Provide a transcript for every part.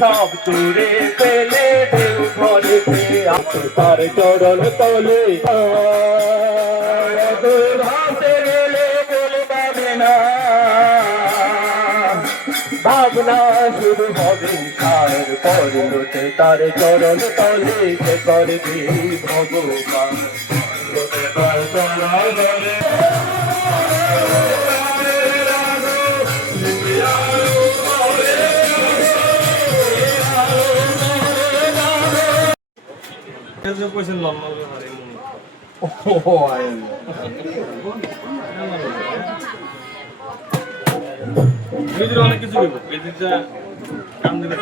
সব দূরে পেলে ঢেউ ঘরেতে তার চরণ তলে ভাসে গেলে বলে পাবে না ভাবনা শুরু হবে সার পরিণতে তার চরণ তলে সে করবে ভগবান অনেক কিছু কাম দিলে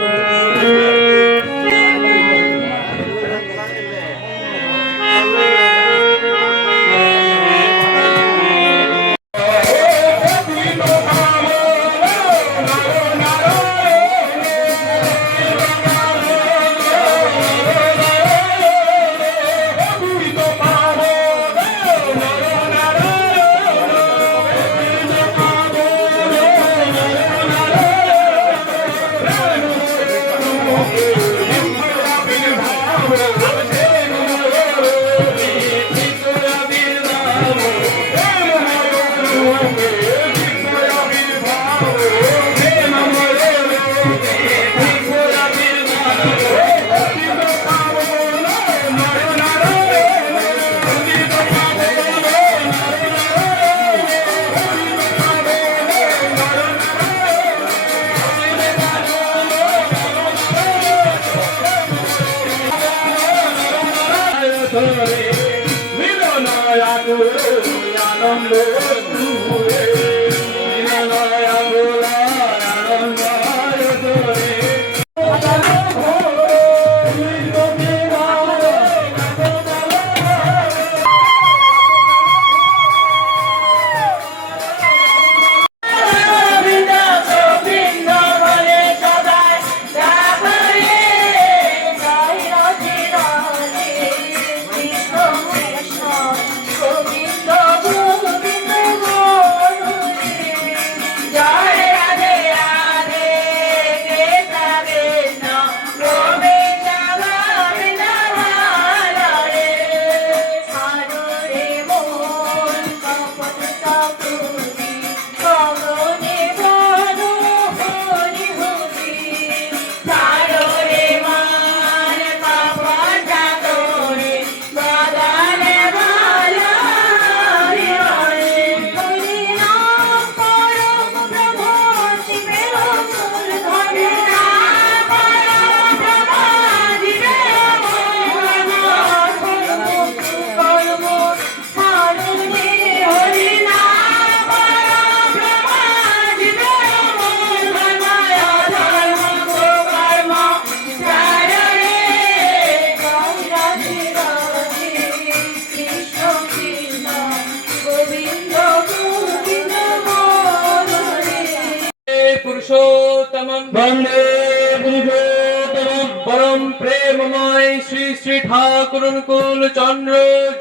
परम प्रेममय श्री श्री ठाकुर अनुकूल चंद्र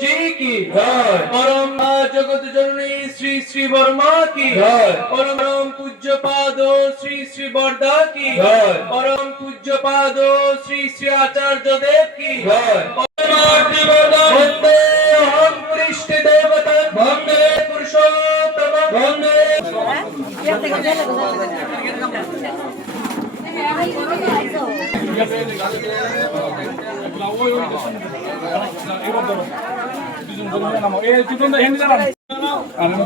जी की जय। परम जगत जननी श्री श्री वर्मा की जय। परम पूज्य पादो श्री श्री बरदा की जय। परम पूज्य पादो श्री श्री आचार्य देव की जय। वंदे हम कृष्ण देवता वंदे पुरुषोत्तम वंदे আমরা